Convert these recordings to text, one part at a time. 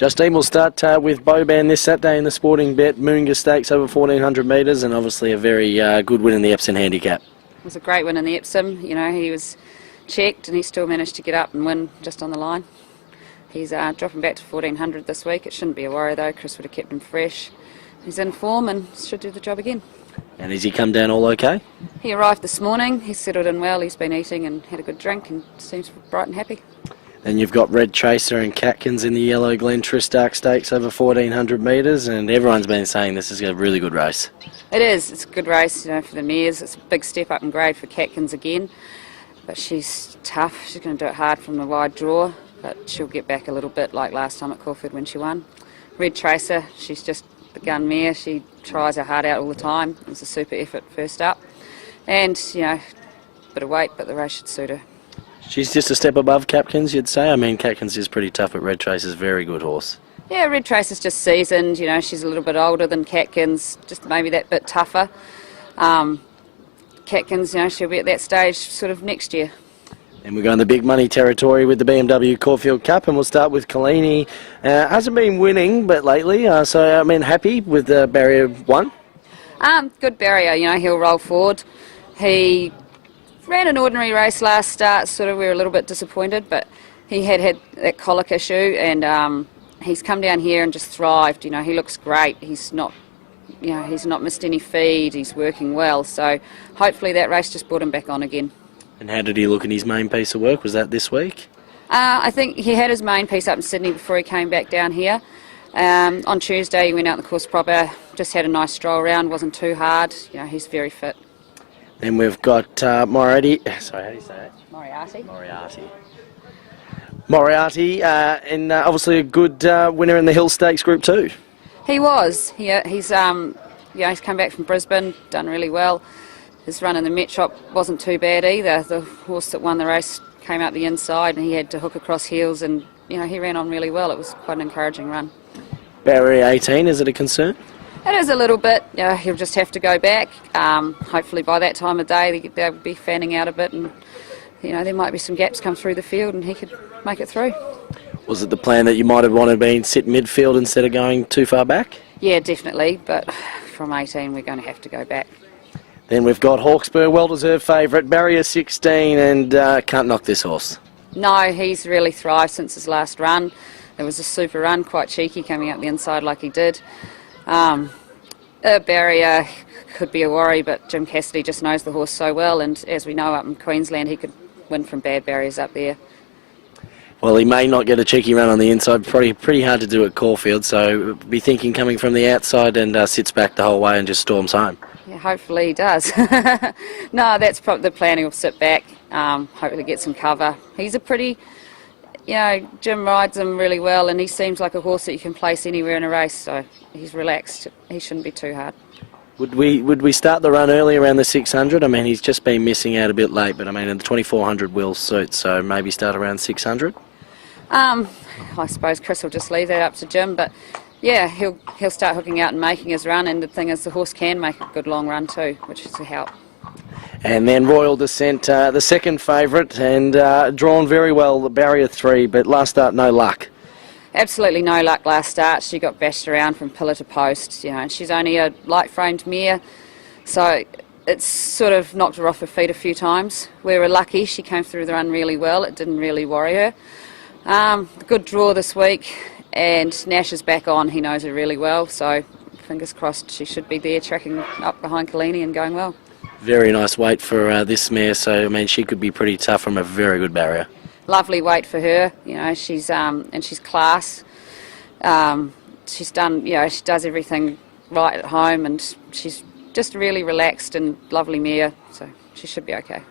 Justine, we'll start with Boban this Saturday in the sporting bet, Moonga Stakes over 1400 metres, and obviously a very good win in the Epsom handicap. It was a great win in the Epsom. You know, he was checked and he still managed to get up and win just on the line. He's dropping back to 1400 this week. It shouldn't be a worry though. Chris would have kept him fresh. He's in form and should do the job again. And has he come down all okay? He arrived this morning. He's settled in well. He's been eating and had a good drink and seems bright and happy. And you've got Red Tracer and Catkins in the Yellow Glen Tristark Stakes over 1400 metres, and everyone's been saying this is a really good race. It is. It's a good race, you know, for the mares. It's a big step up in grade for Catkins again, but she's tough. She's going to do it hard from the wide draw, but she'll get back a little bit like last time at Caulfield when she won. Red Tracer, she's just the gun mare. She tries her heart out all the time. It was a super effort first up, and you know, a bit of weight, but the race should suit her. She's just a step above Catkins, you'd say. I mean, Catkins is pretty tough, but Red Tracer's a very good horse. Yeah, Red Tracer's just seasoned. You know, she's a little bit older than Catkins, just maybe that bit tougher. Catkins, you know, she'll be at that stage sort of next year. And we're going the big money territory with the BMW Caulfield Cup, and we'll start with Kallini. Hasn't been winning, but lately, so I mean, happy with the barrier 1? Good barrier, you know, he'll roll forward. He ran an ordinary race last start, sort of we were a little bit disappointed, but he had that colic issue, and he's come down here and just thrived. You know, he looks great. He's not, you know, he's not missed any feed. He's working well, so hopefully that race just brought him back on again. And how did he look in his main piece of work? Was that this week? I think he had his main piece up in Sydney before he came back down here. On Tuesday he went out in the course proper, just had a nice stroll around, wasn't too hard. You know, he's very fit. Then we've got Moriarty. Sorry, how do you say it? Moriarty. Moriarty, and obviously a good winner in the Hill Stakes Group 2. He was. He's he's come back from Brisbane, done really well. His run in the Met Shop wasn't too bad either. The horse that won the race came out the inside and he had to hook across heels, and you know, he ran on really well. It was quite an encouraging run. Barrier 18, is it a concern? It is a little bit. He'll just have to go back. Hopefully by that time of day they'll be fanning out a bit, and you know, there might be some gaps come through the field and he could make it through. Was it the plan that you might have wanted to sit midfield instead of going too far back? Yeah, definitely, but from 18 we're going to have to go back. Then we've got Hawkesbury, well-deserved favourite, barrier 16, and can't knock this horse. No, he's really thrived since his last run. It was a super run, quite cheeky, coming out the inside like he did. A barrier could be a worry, but Jim Cassidy just knows the horse so well, and as we know, up in Queensland he could win from bad barriers up there. Well, he may not get a cheeky run on the inside, probably pretty hard to do at Caulfield, so be thinking coming from the outside and sits back the whole way and just storms home. Yeah, hopefully he does. No, that's probably the plan. He'll sit back, hopefully get some cover. He's a pretty, you know, Jim rides him really well, and he seems like a horse that you can place anywhere in a race, so he's relaxed. He shouldn't be too hard. Would we start the run early around the 600? I mean, he's just been missing out a bit late, but I mean, the 2400 will suit, so maybe start around 600? I suppose Chris will just leave that up to Jim, but yeah, he'll start hooking out and making his run, and the thing is the horse can make a good long run too, which is a help. And then Royal Descent, the second favourite, and drawn very well, the barrier 3, but last start no luck. Absolutely no luck last start. She got bashed around from pillar to post, you know, and she's only a light-framed mare, so it's sort of knocked her off her feet a few times. We were lucky, she came through the run really well, it didn't really worry her. Good draw this week, and Nash is back on, he knows her really well, so fingers crossed she should be there tracking up behind Kallini and going well. Very nice weight for this mare, so I mean she could be pretty tough from a very good barrier. Lovely weight for her, you know, she's and she's class. She's done, you know, she does everything right at home, and she's just really relaxed and lovely mare, so she should be okay.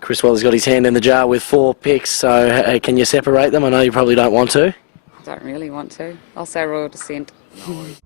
Chris Waller's got his hand in the jar with 4 picks, so can you separate them? I know you probably don't want to. I don't really want to. I'll say Royal Descent. No worries.